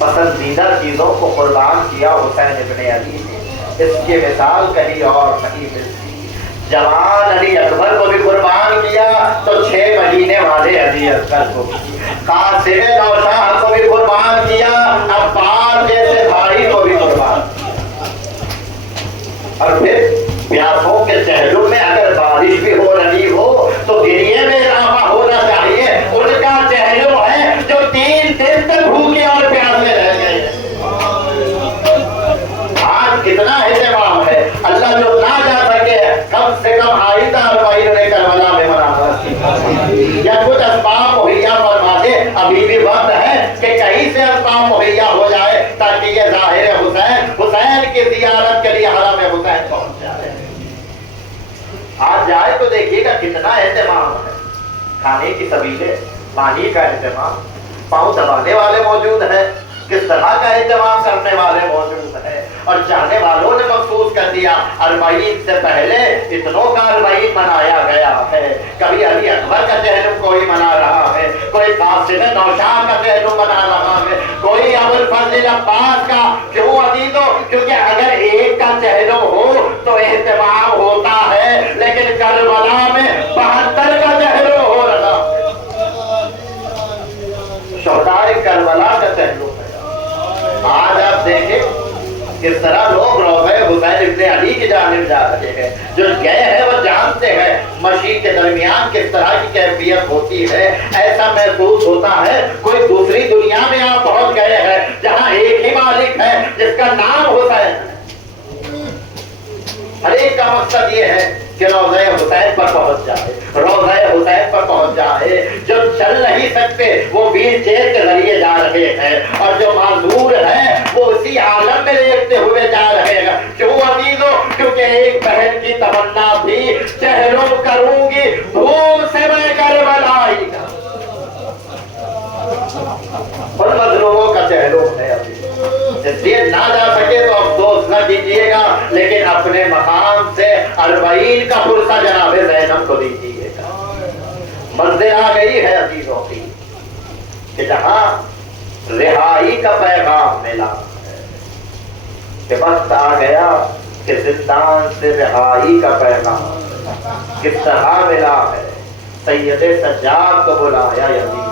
पसंदीदा चीजों को कुर्बान किया हुसैन इब्ने अली ने। इसकी मिसाल कहीं और नहीं मिलती। जवान अली अकबर को भी कुर्बान किया तो 6 महीने वाले अली असगर को भी, कासिम नौशाह को भी कुर्बान किया, अब्बास जैसे भाई को भी कुर्बान किया। और फिर प्यासों के चेहरों में अगर बारिश भी हो रही हो तो गिरिए में इजाफा होना चाहिए। उनका चेहरों है जो 3 दिन तक भूखे और प्यासे रह गए। आज कितना एहतमाम है। अल्लाह जो ना जा सके कम से कम आइंदा अरबाईन ने करबला में मनाना या कुछ असबाब मुहैया फरमा दे। अभी भी वक्त है कि कहीं से असबाब मुहैया हो जाए ताकि ये जाहिर हुसैन की जियारत के लिए हरम हुसैन पहुंच जाए। आज जाए तो देखिएगा कितना एहतमाम है। खाने की सबीले, पानी का एहतमाम, पाँव दबाने वाले मौजूद हैं, किस तरह का एहतमाम करने वाले मौजूद हैं। और चाहने वालों ने महसूस कर दिया अरबाईन से पहले इतनों का अरबाईन मनाया गया है। कभी अली अकबर का चेहरुम कोई मना रहा है, कोई कासिम नौशाह का चेहरुम मना रहा है, कोई अबुल फजल अब्बास का। क्यों अजीजों? क्योंकि अगर एक का चेहरुम हो तो एहतमाम होता है, लेकिन करबला में 72 का चेहरुम हो रहा है। शोहदाए करबला का चेहरुम है। आज आप देखें किस तरह लोग रोज़े हुसैन इब्ने अली की जानिब जा रहे हैं। जो गए हैं वो जानते हैं मशीद के दरमियान किस तरह की कैफियत होती है। ऐसा महसूस होता है कोई दूसरी दुनिया में आप पहुंच गए हैं जहां एक ही मालिक है जिसका नाम हुसैन है। हर एक का मकसद ये है कि रोज़े हुसैन पर पहुंच जाए, रोज़े हुसैन पर पहुंच जाए। जो चल नहीं सकते वो व्हील चेयर के जरिए जा रहे हैं, और जो माजूर है वो उसी आलम में देखते हुए जा रहे हैं। क्यों अजीजों? क्योंकि एक बहन की तमन्ना थी, चेहरों करूंगी धूम से मैं करबला आएगा। उन मजलूमों का चेहरों है अभी, इसलिए ना जा सके तो अफसोस न कीजिएगा, लेकिन अपने मकाम से अरबाईन का पुरसा जनाबे ज़ैनब को दीजिएगा। मंजिल आ गई है अजीजों की कि जहां रिहाई का पैगाम मिला है, कि वक्त आ गया कि जिंदान से रिहाई का पैगाम किस तरह मिला है। सैयदे सज्जाद को बुलाया यजीद,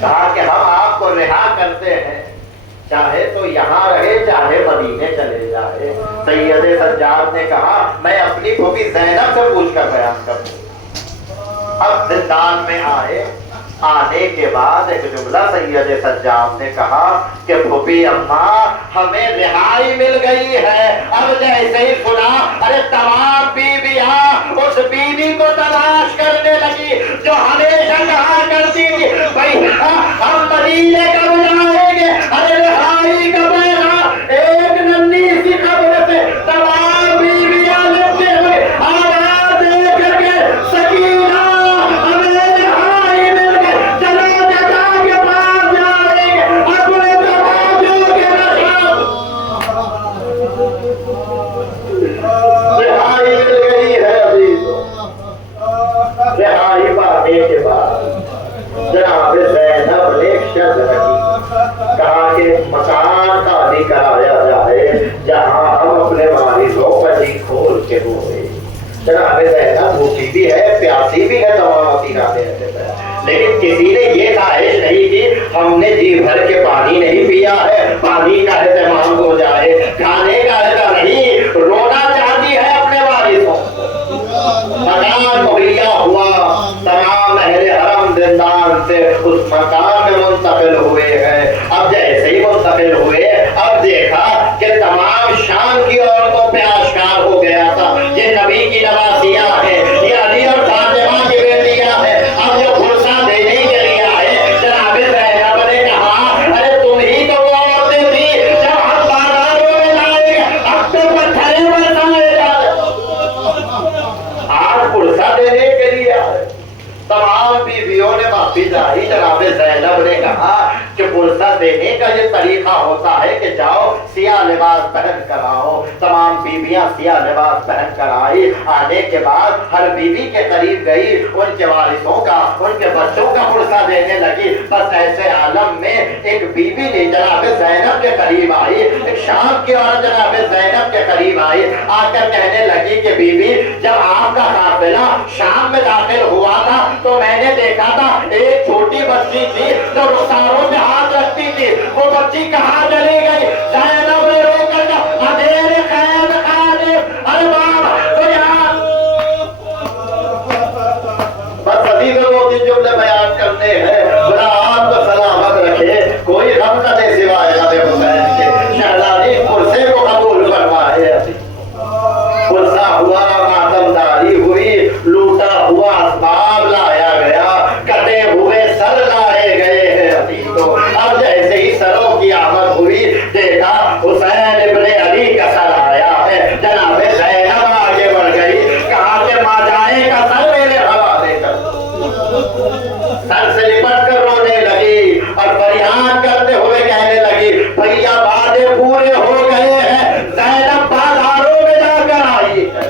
कहा कि हम आपको रिहा करते हैं, चाहे तो यहाँ रहे चाहे मदीने चले जाए। सैयदे सज्जाद ने कहा मैं अपनी फूफी ज़ैनब से पूछकर बयान करूं। अब जिंदान में आने के बाद एक जुमला सैयदे सज्जाद ने कहा कि फूफी अम्मा हमें रिहाई मिल गई है। अब जैसे ही सुना अरे तमाम बीवियां उस बीवी को तलाश करने लगी जो हमेशा कहा करती थी भाई हम मदीने कब जाएंगे, अरे रिहाई कब आएगा। एक नन्ही सी खबर से तमाम बीवियां लेते हुए आवाज दे करके सकीना हमें रिहाई मिल गई, चलो जजा के पास जाएंगे अपने तवाजो के नशाब। रिहाई मिल गई है अभी तो। रिहाई पाने के बाद जनाब ज़ैनब ने एक शर्त रखी, कहा कि मकान खाली कराया जाए जहां हम अपने वारिसों पर जी खोल के हुए। जनाब ज़ैनब भूखी भी है, प्यासी भी है, तमाम तीराते रहते हैं, लेकिन किसी ने ये ख्वाहिश नहीं की हमने जी भर के पानी नहीं पिया है, पानी का एहतमाम हो जाए, खाने का ऐसा नहीं, रोना चाहती है अपने वारिसों। मकान मुहैया हुआ, तमाम अहले हरम जिंदान से उस मकान में मुंतकिल हुए हैं। अब जैसे ही मुंतकिल हुए अब देखा कि तमाम शाम की औरतों पे आश्कार हो गया था ये नबी की नवासिया है, ये अली और फातिमा की बेटियां है। अब जो फुर्सा देने के लिए आए जनाब ज़ैनब ने कहा अरे तुम ही तो वो औरतें थी जब हम बाजारों में लाए अब तो पत्थरे बरसाए जा रहे। आज फुर्सा देने के लिए आए। तमाम बीवियों ने वापिस आई। जनाब ज़ैनब ने कहा कि पुरसा देने का ये तरीका होता है कि जाओ सिया लिबास पहन कर आओ। तमाम बीवियां सिया लिबास पहन कर आई। आने के बाद हर बीवी के करीब गई, उनके वारिसों का, उनके बच्चों का पुरसा देने लगी। बस ऐसे आलम में एक बीबी ने जनाब ज़ैनब के करीब आई, एक शाम की औरत जनाब ज़ैनब के करीब आई, आकर कहने लगी कि बीबी, जब आपका काफिला शाम में दाखिल हुआ था तो मैंने देखा था एक छोटी बच्ची थी जो रुखसारों पे हाथ रखती थी, वो बच्ची कहाँ चली गई? ज़ैनब ने रोकर कहा, अधेरे खैर खाने, अरे बाप तो यहाँ बस अभी तो वो दिन जुमले बयान करने हैं। खुदा आपको सलामत रखे, कोई गम न दे सिवाय अबे हुसैन के, शहजादी पुरसे को कबूल फरमाए। पुरसा हुआ, मातमदारी हुई, लूटा हुआ असबाब लाया गया, कटे हुए सर लाए गए हैं। तो अब जैसे ही सरों की आमद हुई, देखा हुसैन इब्ने अली का सर आया है। जनाब ज़ैनब आगे बढ़ गई, कहा कि माजाए का सर मेरे हवाले कर। सर से लिपट कर रोने लगी और फरियाद करते हुए कहने लगी, भैया वादे पूरे हो गए हैं, ज़ैनब बाजारों में जाकर आई है।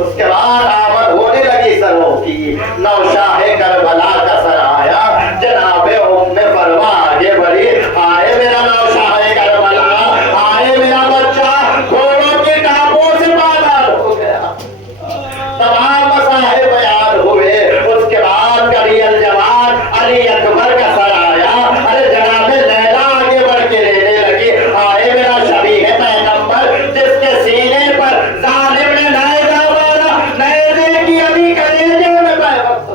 उसके बाद आमद होने लगी सरों की, नौशाहे करबला का सर आया। जनाबे उम्मे फरवा आगे बढ़ी, आए मेरा नौशाहे करबला, आए मेरा बच्चा, घोड़ों की टापों से बाजार हो गया। तमाम मसाहे बयान हुए। उसके बाद करियल जवान अली अकबर का सर आया। अरे जनाब लैला आगे बढ़ के लेने लगी, आए मेरा शबीह पैगंबर, जिसके सीने पर जालिम ने नायजा मारा, नैज़े की अभी कलेजे में पैवस्त।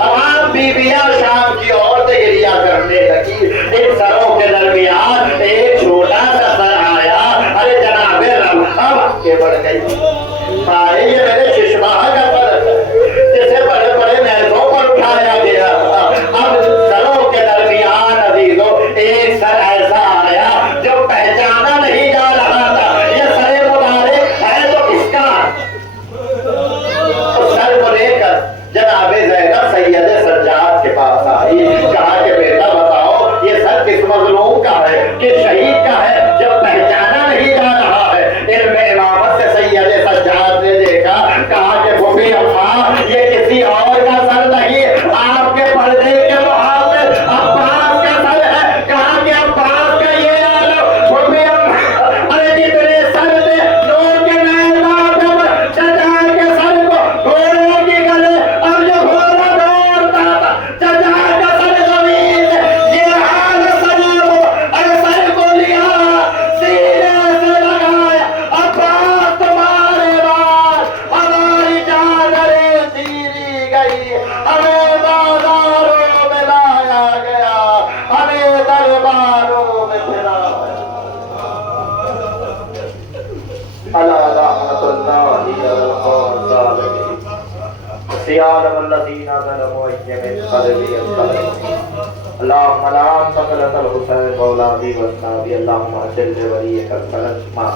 तमाम बीबियां शाम की औरतें गिरिया करने लगी। इन सरों के दरमियान एक छोटा सा सर आया। अरे जनाब रमहम आगे बढ़ गई, आए ये मेरे शिशमाह का फर्क है, जिसे बड़े बड़े महलों पर उठाया गया। अब सरों के दरमियान अजीजों एक सर ऐसा आया जो पहचाना नहीं जा रहा था। ये सरे मुबारक है तो किसका? तो सर को लेकर जनाबे ज़ैनब सैयद सज्जाद के पास आई, कहा कि बेटा बताओ ये सर किस मजलूम का है, किस शहीद का है, जब पहचाना नहीं जा रहा है। इल्म इमामत से सैयद सज्जाद ने देखा, कहा कि फूफी अम्मा ये किसी और का सर नहीं, आपके पर्दे के मुहाफिज अब्बास का सर है। कहा कि अब्बास का ये आलम, फूफी अम्मा अरे जितने सर थे लोग के नैना चचा के सर को घोड़े की गले, अब जो घोड़ा दौड़ता था चचा का सर जमीन से, ये हाल सजा वो, अरे सर को लिया सीने से लगाया, अब्बास तुम्हारे बाद हमारी चादरें चीरी गई, हमें बाजारों में लाया गया, हमें दरबारों में फिराया। अला रहमतुल्लाहि अलल ज़ालिमीन, सियालम अल्लज़ीना ज़लमू अय्यमिन क़ल्बी अस्सलाम। अल्लाहुम्मा ला तक़लतल हुसैन मौला अबी वस्नाबी, अल्लाहुम्मा अजल वलियकल फरज मा